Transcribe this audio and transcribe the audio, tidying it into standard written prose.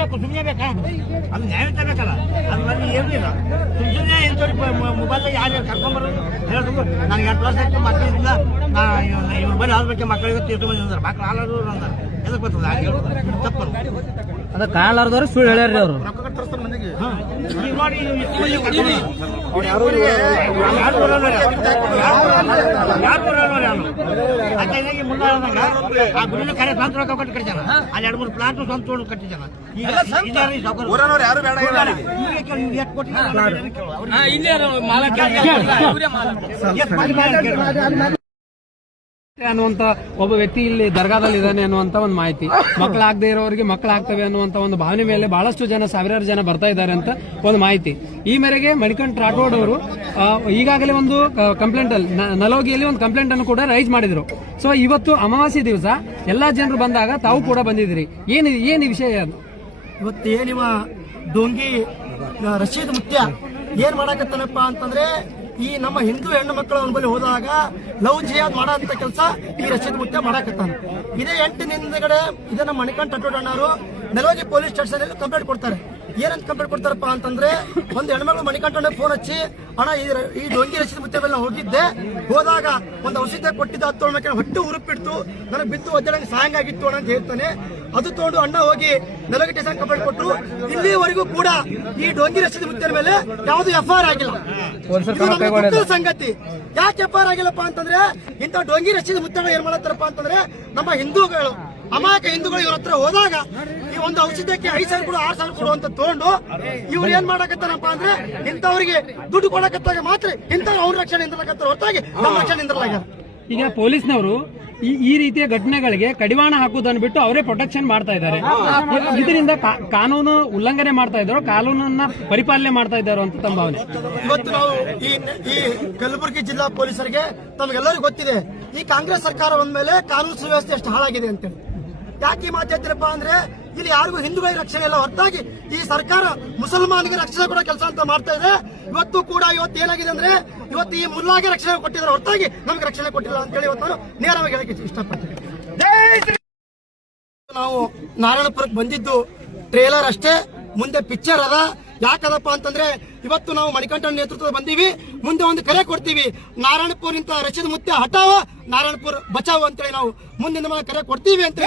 ಬೇಕು, ಸುಮ್ಮನೆ ಬೇಕಾ? ಅದು ನ್ಯಾಯಯುತ ಬೇಕಲ್ಲ. ಅದು ಅಲ್ಲಿ ಏನೂ ಇಲ್ಲ. ಸುಮ್ಮನೆ ಎಂಥವ್ರಿಗೆ ಮೊಬೈಲ್ ಯಾರು ಕರ್ಕೊಂಬರೋದು ಹೇಳೋದು. ನನಗೆ 2 ವರ್ಷಕ್ಕೆ ಮಕ್ಕಳಿಲ್ಲ, ಇವ್ರ ಬಳಿ ಆಲ್ಬೇಕು ಮಕ್ಕಳಿಗೆ ತೀರ್ಕೊಂಡ್ ಬಂದಿದ್ದಾರೆ. ಮಕ್ಕಳು ಹಾಲಾದ್ರು ಅಂತಾರೆ. ಎದಕ್ಕೆ ಬರ್ತದೆ ಹಾಗೆ ಹೇಳೋದು ತಪ್ಪಲ್ಲ. ಅದ ಕಾಲಾರ್ದವ್ರು ಸುಳ್ಳು ಹೇಳ್ಯಾರ್ರಿ ಅವರು. ಈಗ ನೋಡಿ ಯಾರು ಮುನ್ನ ಆ ಗುಡಿನ ಕರೆ ಸ್ವಂತ ರೊಕ್ಕ ಕೊಟ್ಟು ಕಟ್ಟಿದ್ದಾನ. ಅಲ್ಲಿ 2-3 ಪ್ಲಾಟ್ ಸ್ವಂತ ತೊಗೊಂಡು ಕಟ್ಟಿದ್ದಾನ. ಈಗ ಅನ್ನುವಂತ ಒಬ್ಬ ವ್ಯಕ್ತಿ ಇಲ್ಲಿ ದರ್ಗಾದಲ್ಲಿ ಇದ್ದಾನೆ ಅನ್ನುವಂತ ಒಂದು ಮಾಹಿತಿ, ಮಕ್ಕಳಾಗದೇ ಇರೋರಿಗೆ ಮಕ್ಕಳಾಗ್ತವೆ ಅನ್ನುವಂತ ಒಂದು ಭಾವನೆ ಮೇಲೆ ಬಹಳಷ್ಟು ಜನ, ಸಾವಿರಾರು ಜನ ಬರ್ತಾ ಇದ್ದಾರೆ ಅಂತ ಒಂದು ಮಾಹಿತಿ. ಈ ಮೇರೆಗೆ ಮಣಿಕಂಠ ರಾಠೋಡ್ ಅವರು ಈಗಾಗಲೇ ಒಂದು ಕಂಪ್ಲೇಂಟ್ ಅಲ್ಲಿ ನಲೋಗಿಯಲ್ಲಿ ಒಂದು ಕಂಪ್ಲೇಂಟ್ ಅನ್ನು ಕೂಡ ರೈಸ್ ಮಾಡಿದ್ರು. ಸೊ ಇವತ್ತು ಅಮಾವಾಸ್ಯೆ ದಿವಸ ಎಲ್ಲಾ ಜನರು ಬಂದಾಗ ತಾವು ಕೂಡ ಬಂದಿದ್ರಿ. ಏನು ವಿಷಯ ಅದು? ಇವತ್ತು ಏನಿವ ಡೋಂಗಿ ರಶೀದ್ ಮುತ್ಯ ಏನ್ ಮಾಡಕತ್ತಾನಪ್ಪ ಅಂತಂದ್ರೆ, ಈ ನಮ್ಮ ಹಿಂದೂ ಹೆಣ್ಣು ಮಕ್ಕಳ ಬಳಿ ಹೋದಾಗ ಲವ್ ಜಿಯಾದ್ ಮಾಡಂತ ಕೆಲಸ ಈ ರಶೀದ್ ಮುತ್ಯ ಮಾಡಕತ್ತಾನ. ಇದೇ 8 ಹಿಂದಗಡೆ ಇದನ್ನ ಮಣಿಕಂಠ ರಾಠೋಡ್ ಅಣ್ಣವರು ನೆಲವಾಗಿ ಪೊಲೀಸ್ ಸ್ಟೇಷನ್ ಅಲ್ಲಿ ಕಂಪ್ಲೇಂಟ್ ಕೊಡ್ತಾರೆ. ಏನಂತ ಕಂಪ್ಲೇಂಟ್ ಕೊಡ್ತಾರಪ್ಪ ಅಂತಂದ್ರೆ, ಒಂದು ಹೆಣ್ಮಗಳು ಮಣಿಕಂಠ ಫೋನ್ ಹಚ್ಚಿ, ಅಣ್ಣ ಈ ಡೊಂಗಿ ರಶೀದ್ ಮುತ್ಯ ಮೇಲೆ ಹೋಗಿದ್ದೆ, ಹೋದಾಗ ಒಂದು ಔಷಧ ಕೊಟ್ಟಿದ್ದ 10 ಹೊಟ್ಟೆ ಉರುಪಿಡ್ತು, ನನಗೆ ಬಿದ್ದು ಒದ್ದಾಡಂಗೆ ಸಹಾಯ ಆಗಿತ್ತು ಅಂತ ಹೇಳ್ತಾನೆ. ಅದು ತಗೊಂಡು ಅಣ್ಣ ಹೋಗಿ ನೆಲಗಿ ಸ್ಟೇಷನ್ ಕಂಪ್ಲೇಂಟ್ ಕೊಟ್ಟರು. ಇಲ್ಲಿವರೆಗೂ ಕೂಡ ಈ ಡೊಂಗಿ ರಶೀದ್ ಮುತ್ಯರ ಮೇಲೆ ಯಾವುದು FIR ಆಗಿಲ್ಲ. ಸಂಗತಿ ಯಾಕೆ FIR ಆಗಿಲ್ಲಪ್ಪ ಅಂತಂದ್ರೆ, ಇಂಥ ಡೊಂಗಿ ರಶೀದ್ ಮುತ್ಯಗಳು ಏನ್ ಮಾಡತ್ತಾರಪ್ಪ ಅಂತಂದ್ರೆ, ನಮ್ಮ ಹಿಂದೂಗಳು ಅಮಾಯಕ ಹಿಂದೂಗಳು ಇವ್ರ ಹತ್ರ ಹೋದಾಗ ಈ ಒಂದು ಔಷಧಕ್ಕೆ 5,000 ಕೊಡು 6,000 ಕೊಡು ಅಂತ ತಗೊಂಡು ಇವ್ರು ಏನ್ ಮಾಡಕತ್ತಾರಪ್ಪ ಅಂದ್ರೆ, ಇಂಥವ್ರಿಗೆ ದುಡ್ಡು ಕೊಡಕತ್ತಾಗ ಮಾತ್ರ ಇಂಥ ಅವ್ರ ರಕ್ಷಣೆ ನಿಂದಿರಕತ್ತಾರ, ಹೊರತಾಗಿ ನಮ್ಮ ರಕ್ಷಣೆ ನಿಂದಿರಲಾಗ. ಈಗ ಪೊಲೀಸ್ನವರು ಈ ರೀತಿಯ ಘಟನೆಗಳಿಗೆ ಕಡಿವಾಣ ಹಾಕುವುದನ್ನು ಬಿಟ್ಟು ಅವರೇ ಪ್ರೊಟೆಕ್ಷನ್ ಮಾಡ್ತಾ ಇದ್ದಾರೆ. ಇದರಿಂದ ಕಾನೂನು ಉಲ್ಲಂಘನೆ ಮಾಡ್ತಾ ಇದ್ದಾರೋ, ಕಾನೂನನ್ನ ಪರಿಪಾಲನೆ ಮಾಡ್ತಾ ಇದ್ದಾರೋ ಅಂತ ತಮ್ಮ ಭಾವನೆ? ಇವತ್ತು ನಾವು ಈ ಕಲಬುರಗಿ ಜಿಲ್ಲಾ ಪೊಲೀಸರಿಗೆ ತಮಗೆಲ್ಲರಿಗೂ ಗೊತ್ತಿದೆ, ಈ ಕಾಂಗ್ರೆಸ್ ಸರ್ಕಾರ ಬಂದ್ಮೇಲೆ ಕಾನೂನು ಸುವ್ಯವಸ್ಥೆ ಎಷ್ಟು ಹಾಳಾಗಿದೆ ಅಂತೇಳಿ. ಯಾಕೆ ಮಾತಾಡ್ತೀರಪ್ಪ ಅಂದ್ರೆ, ಇಲ್ಲಿ ಯಾರಿಗೂ ಹಿಂದೂಗಳಿಗೆ ರಕ್ಷಣೆ ಇಲ್ಲ, ಹೊರತಾಗಿ ಈ ಸರ್ಕಾರ ಮುಸಲ್ಮಾನಿಗೆ ರಕ್ಷಣೆ ಕೊಡೋ ಕೆಲಸ ಅಂತ ಮಾಡ್ತಾ ಇದೆ. ಇವತ್ತು ಕೂಡ ಇವತ್ತು ಏನಾಗಿದೆ ಅಂದ್ರೆ, ಇವತ್ತು ಈ ಮುಲ್ಲಾಗೆ ರಕ್ಷಣೆ ಕೊಟ್ಟಿದ್ದಾರೆ, ಹೊರತಾಗಿ ನಮ್ಗೆ ರಕ್ಷಣೆ ಕೊಟ್ಟಿಲ್ಲ ಅಂತೇಳಿ ಇವತ್ತು ನಾನು ನೇರವಾಗಿ ಹೇಳಕ್ಕೆ ಇಷ್ಟಪಡ್ತೀನಿ. ನಾವು ನಾರಾಯಣಪುರಕ್ಕೆ ಬಂದಿದ್ದು ಟ್ರೇಲರ್ ಅಷ್ಟೇ, ಮುಂದೆ ಪಿಕ್ಚರ್ ಅದ. ಯಾಕದಪ್ಪ ಅಂತಂದ್ರೆ, ಇವತ್ತು ನಾವು ಮಣಿಕಂಠ ನೇತೃತ್ವದ ಬಂದೀವಿ, ಮುಂದೆ ಒಂದು ಕರೆ ಕೊಡ್ತೀವಿ, ನಾರಾಯಣಪುರ ಇಂತ ರಶೀದ್ ಮುತ್ಯ ಹಟಾವ, ನಾರಾಯಣಪುರ ಬಚಾವ್ ಅಂತೇಳಿ ನಾವು ಮುಂದಿನ ಕರೆ ಕೊಡ್ತೀವಿ ಅಂತ